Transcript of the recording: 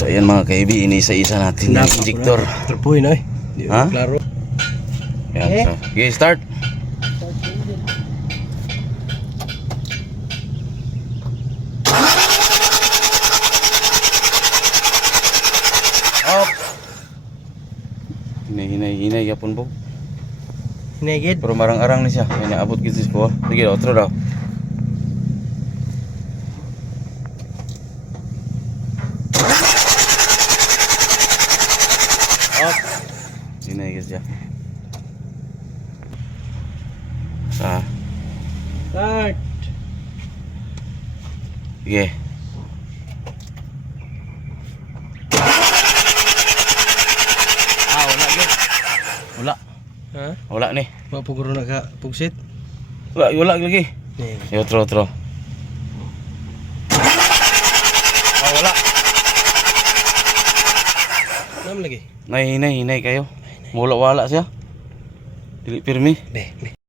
So ayan mga kaibi, inisa-isa natin yung injector. Terpuin ay. Ha? Klaro. Ayan, so, okay, start. Up. Hinay yapon po. Hinagid. Pero marang-arang ni siya. May naabot gisis ko. Sige, otro daw. Up. Hinay guys siya. Start. Sige. Wala yun. Wala. Ha? Wala nih. Wa po guro naka pugsit. Wala lagi. Nih. Ya, otro. Wala. Nam lagi. Hinay kayo. Wala siya. Dili pirmi. Be.